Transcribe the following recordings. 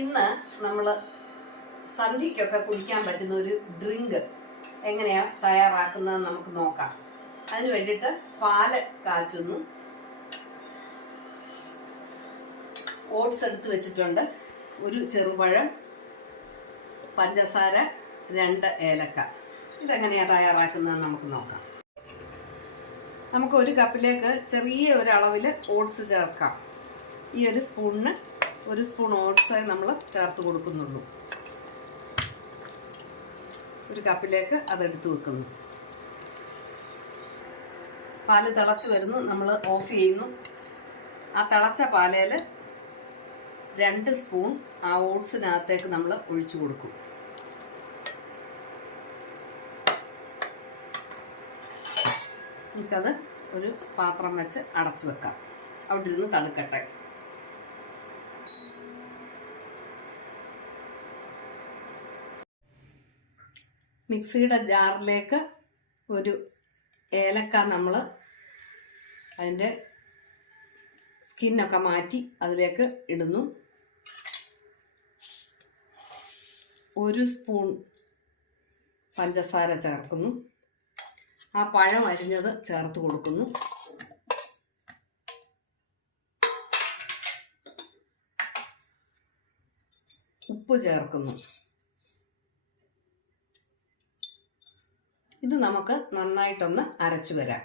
ഇന്ന് നമ്മൾ സന്ധ്യയ്ക്കൊക്കെ കുടിക്കാൻ പറ്റുന്ന ഒരു ഡ്രിങ്ക് എങ്ങനെയാണ് തയ്യാറാക്കുന്നതെന്ന് നമുക്ക് നോക്കാം. അതിന് വേണ്ടിയിട്ട് പാല് കാച്ചുന്നു, ഓട്സ് എടുത്ത് വെച്ചിട്ടുണ്ട്, ഒരു ചെറുപഴം, പഞ്ചസാര, 2 ഏലക്ക. ഇതെങ്ങനെയാണ് തയ്യാറാക്കുന്നതെന്ന് നമുക്ക് നോക്കാം. നമുക്ക് ഒരു കപ്പിലേക്ക് ചെറിയ ഒരളവിൽ ഓട്സ് ചേർക്കാം. ഈ ഒരു സ്പൂണിന് 1 സ്പൂൺ ഓട്സ് നമ്മൾ ചേർത്ത് കൊടുക്കുന്നുള്ളൂ. ഒരു കപ്പിലേക്ക് അതെടുത്ത് വെക്കുന്നു. പാല് തിളച്ച് വരുന്നു, നമ്മൾ ഓഫ് ചെയ്യുന്നു. ആ തിളച്ച പാലയിൽ 2 സ്പൂൺ ആ ഓട്സിനകത്തേക്ക് നമ്മൾ ഒഴിച്ചു കൊടുക്കും. നമുക്കത് ഒരു പാത്രം വെച്ച് അടച്ചു വെക്കാം. അവിടെ ഇരുന്ന് തണുക്കട്ടെ. മിക്സിയുടെ ജാറിലേക്ക് ഒരു ഏലക്ക നമ്മൾ അതിൻ്റെ സ്കിന്നൊക്കെ മാറ്റി അതിലേക്ക് ഇടുന്നു. 1 സ്പൂൺ പഞ്ചസാര ചേർക്കുന്നു. ആ പഴം അരിഞ്ഞത് ചേർത്ത് കൊടുക്കുന്നു. ഉപ്പ് ചേർക്കുന്നു. ഇത് നമുക്ക് നന്നായിട്ടൊന്ന് അരച്ചു വരാം.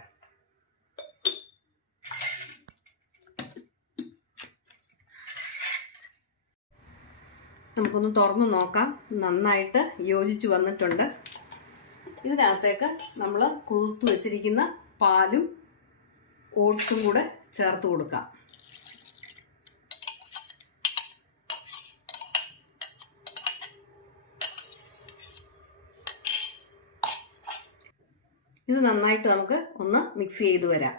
നമുക്കൊന്ന് തുറന്ന് നോക്കാം. നന്നായിട്ട് യോജിച്ച് വന്നിട്ടുണ്ട്. ഇതിനകത്തേക്ക് നമ്മൾ കുതിർത്ത് വെച്ചിരിക്കുന്ന പാലും ഓട്സും കൂടെ ചേർത്ത് കൊടുക്കാം. ഇത് നന്നായിട്ട് നമുക്ക് ഒന്ന് മിക്സ് ചെയ്ത് വരാം.